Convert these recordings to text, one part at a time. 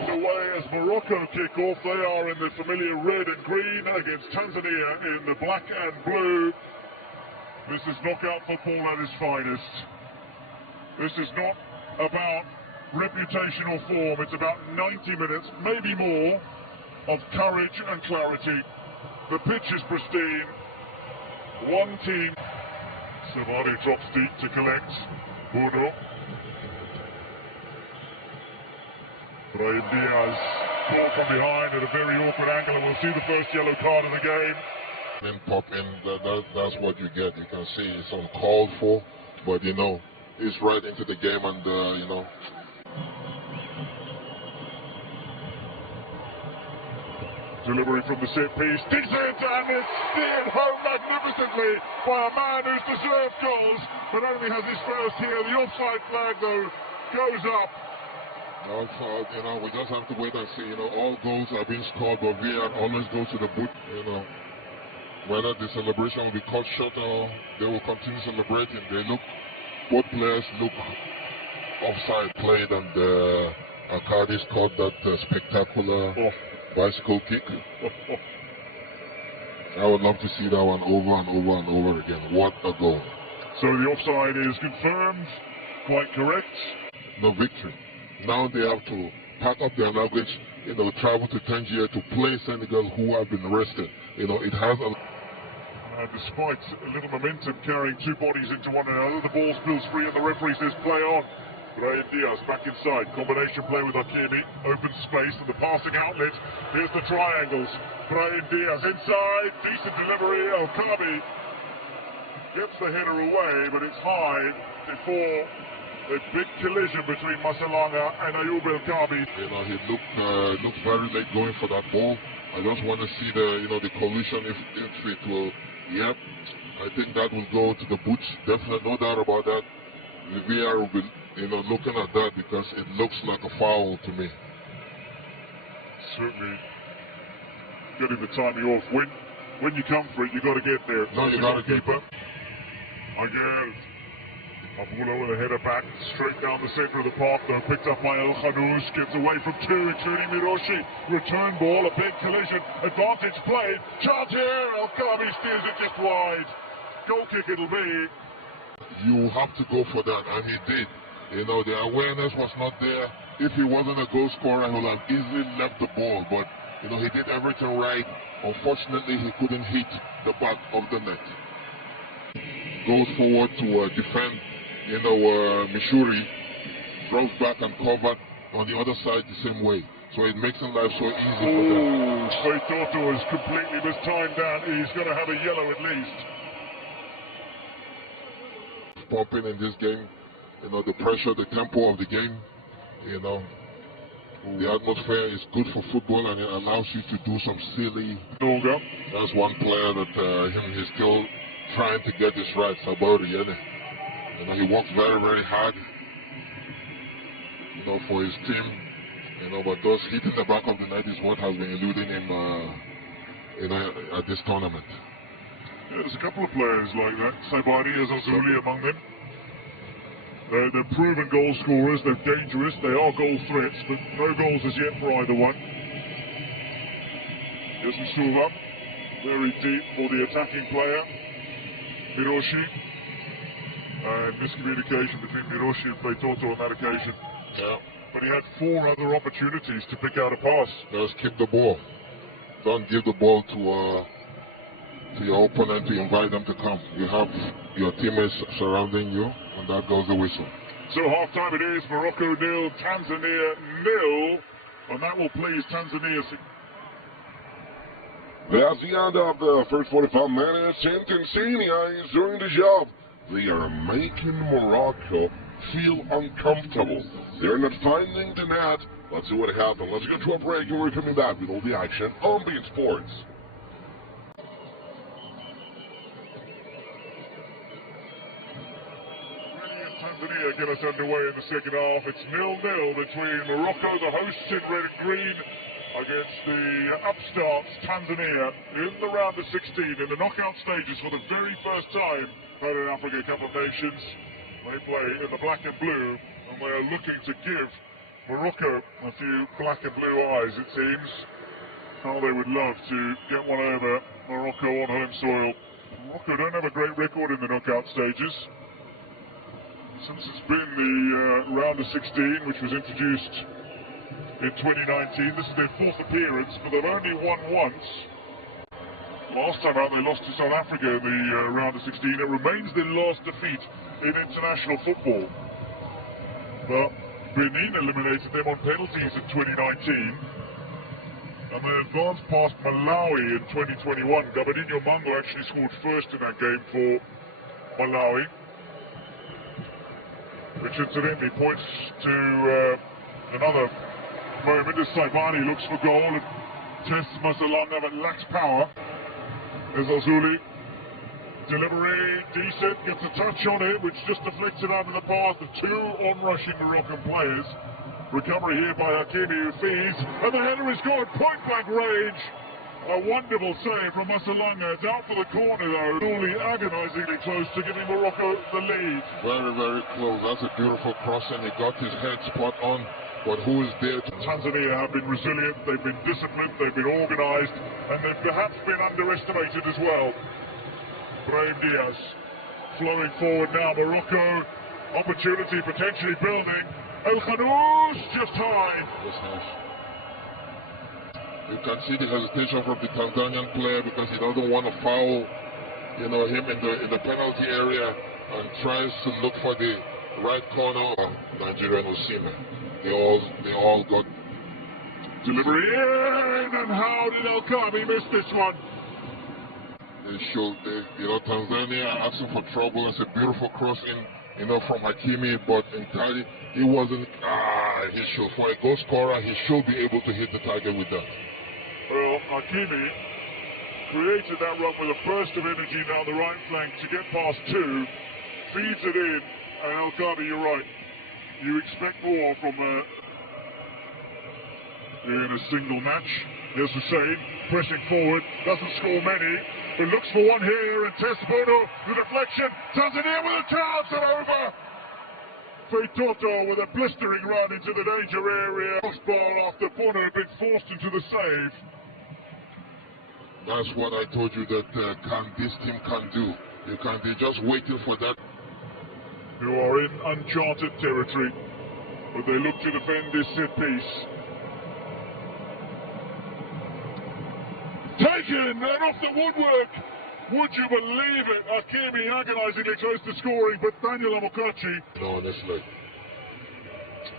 underway as Morocco kick off. They are in the familiar red and green against Tanzania in the black and blue. This is knockout football at its finest. This is not about reputation or form. It's about 90 minutes, maybe more, of courage and clarity. The pitch is pristine. One team. Savani drops deep to collect. Bruno. Brahim Diaz caught from behind at a very awkward angle, and we'll see the first yellow card of the game. Then pop in, that's what you get. You can see it's uncalled for, but you know, it's right into the game, and you know. Delivery from the set piece, decent, and it's steered home magnificently by a man who's deserved goals, but only has his first here. The offside flag, though, goes up. No, you know, we just have to wait and see. You know, all goals are being scored, but VAR always goes to the boot. You know, whether the celebration will be cut short or they will continue celebrating. Both players look offside played, and Akadi scored that spectacular bicycle kick. I would love to see that one over and over and over again. What a goal. So the offside is confirmed, quite correct. No victory. Now they have to pack up their luggage, you know, travel to Tangier to play Senegal, who have been arrested. You know, it has a... despite a little momentum carrying two bodies into one another, the ball spills free and the referee says play on. Brahim Diaz back inside, combination play with Hakimi, open space and the passing outlet. Here's the triangles. Brahim Diaz inside, decent delivery. Okabi gets the header away, but it's high before a big collision between Masalanga and Ayoub El Kabi. You know, he looked very late going for that ball. I just want to see the collision if it will. Yep, I think that will go to the boots. Definitely, no doubt about that. The VAR will be, looking at that because it looks like a foul to me. Certainly, getting the timing off. When you come for it, you got to get there. No, you got to keep it. Again, Abula with a header back, straight down the centre of the park, though, picked up by El Khanous, gets away from two, including Miroshi. Return ball, a big collision, advantage played, chance here, El Kabi steers it just wide. Goal kick it'll be. You have to go for that, and he did. You know, the awareness was not there. If he wasn't a goal scorer, he would have easily left the ball, but, he did everything right. Unfortunately, he couldn't hit the back of the net. Goes forward to defend. Mishuri drops back and covered on the other side the same way. So it makes him life so easy for them. Feitoto is completely mistimed down. He's going to have a yellow at least. Pumping in this game, the pressure, the tempo of the game, the atmosphere is good for football and it allows you to do some silly. That's one player that he's still trying to get this right, Sabori, he works very, very hard, for his team, but those hitting the back of the net is what has been eluding him, at this tournament. Yeah, there's a couple of players like that. Sabari is Azuli among them. They're proven goal scorers, they're dangerous, they are goal threats, but no goals as yet for either one. Here's Msuva, very deep for the attacking player, Miroshi. And miscommunication between Miroshi and Feitoto on that occasion. Yeah. But he had four other opportunities to pick out a pass. Just keep the ball. Don't give the ball to your opponent to invite them to come. You have your teammates surrounding you, and that goes the whistle. So half-time it is. Morocco 0, Tanzania 0. And that will please Tanzania. That's the end of the first 45 minutes. And Tanzania is doing the job. They are making Morocco feel uncomfortable. They're not finding the net. Let's see what happens. Let's go to a break and we're coming back with all the action on beIN Sports. Tanzania get us underway in the second half. It's 0-0 between Morocco, the hosts in red and green, against the upstarts Tanzania in the round of 16 in the knockout stages for the very first time. Tanzania Africa Cup of Nations. They play in the black and blue, and they are looking to give Morocco, a few black and blue eyes, it seems. How they would love to get one over Morocco on home soil. Morocco don't have a great record in the knockout stages. Since it's been the round of 16, which was introduced in 2019, this is their fourth appearance, but they've only won once. Last time out they lost to South Africa in the round of 16. It remains their last defeat in international football. But Benin eliminated them on penalties in 2019. And they advanced past Malawi in 2021. Gabadinho Mango actually scored first in that game for Malawi, which incidentally points to another moment as Saibani looks for goal and tests Masalanga but lacks power. There's Azuli. Delivery, decent, gets a touch on it, which just deflects it out of the path of two on-rushing Moroccan players. Recovery here by Hakimi, who feeds, and the header is good, point-blank range. A wonderful save from Masalanga. It's out for the corner, though. Only agonisingly close to giving Morocco the lead. Very, very close. That's a beautiful cross, and he got his head spot on. But who is there? Tanzania have been resilient, they've been disciplined, they've been organised, and they've perhaps been underestimated as well. Brahim Diaz flowing forward now. Morocco, opportunity potentially building. El Khanous just high. Just nice. You can see the hesitation from the Tanzanian player because he doesn't want to foul, him in the penalty area, and tries to look for the right corner of Nigerian Osimhen. They all got delivery in, and how did El Khabi miss this one? They showed, Tanzania asking for trouble. It's a beautiful crossing, from Hakimi, but entirely he wasn't. He should, for a goal scorer, he should be able to hit the target with that. Well, Hakimi created that run with a burst of energy down the right flank to get past two, feeds it in, and El Khabi, you're right. You expect more from in a single match. Here's Hussein pressing forward, doesn't score many, but looks for one here, and Tesbono, the deflection, Tanzania with a chance and over. Feitoto with a blistering run into the danger area. Crossbar after Bono had been forced into the save. That's what I told you that this team can do. They're just waiting for that. Who are in uncharted territory, but they look to defend this set piece. Taken and off the woodwork. Would you believe it? Hakimi agonizingly close to scoring, but Daniel Amokachi. No, honestly.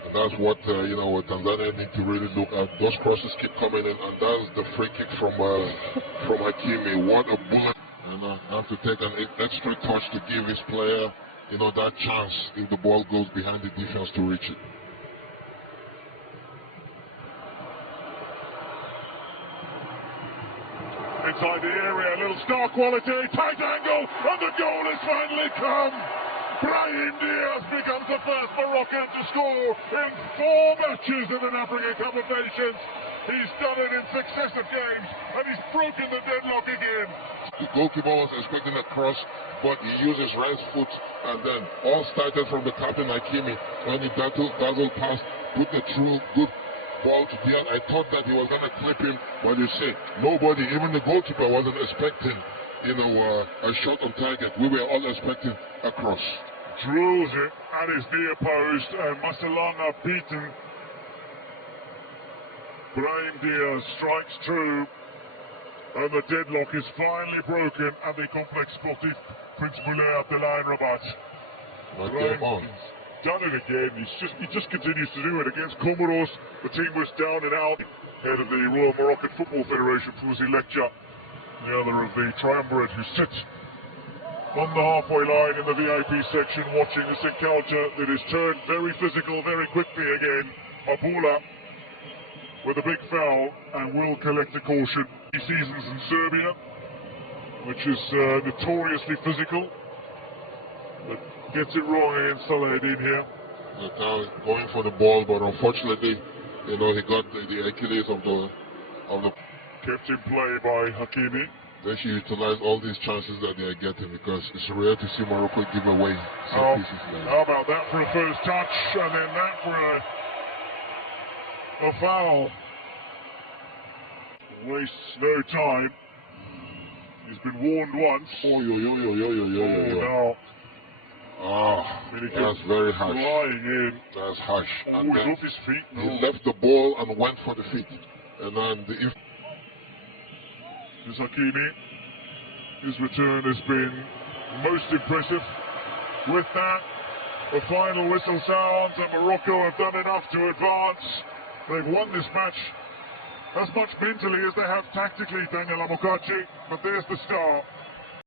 And that's what what Tanzania need to really look at. Those crosses keep coming in, and that's the free kick from Hakimi. What a bullet! And I have to take an extra touch to give his player that chance if the ball goes behind the defense to reach it. Inside the area, a little star quality, tight angle, and the goal has finally come. Brahim Diaz becomes the first Moroccan to score in 4 matches in an African Cup of Nations. He's done it in successive games, and he's broken the deadlock again. The goalkeeper was expecting a cross, but he used his right foot, and then all started from the captain Hakimi when he dazzled past, put the true good ball to Diaz. I thought that he was going to clip him, but you see, nobody, even the goalkeeper, wasn't expecting, a shot on target. We were all expecting a cross. Drills it at his near post, and Masalanga beaten. Brahim Diaz strikes true, and the deadlock is finally broken at the Complex Sportif Prince Moulay Abdallah in Rabat. Brahim's done it again. He just continues to do it against Comoros. The team was down and out. Head of the Royal Moroccan Football Federation, Fouzi Lekja, the other of the triumvirate who sits on the halfway line in the VIP section watching this encounter that is turned very physical very quickly again. Abula with a big foul and will collect a caution. He seasons in Serbia, which is notoriously physical, but gets it wrong against Saladin here. Now going for the ball, but unfortunately, he got the Achilles of the kept in play by Hakimi. They should utilize all these chances that they are getting, because it's rare to see Morocco give away set pieces now. How about that for a first touch, and then that for a a foul. Wastes no time. He's been warned once. Now. That's very harsh. Flying in. That's harsh. And he's off his feet. He left the ball and went for the feet. And then This Hakimi, his return has been most impressive. With that, the final whistle sounds and Morocco have done enough to advance. They've won this match as much mentally as they have tactically, Daniel Amokachi, but there's the start.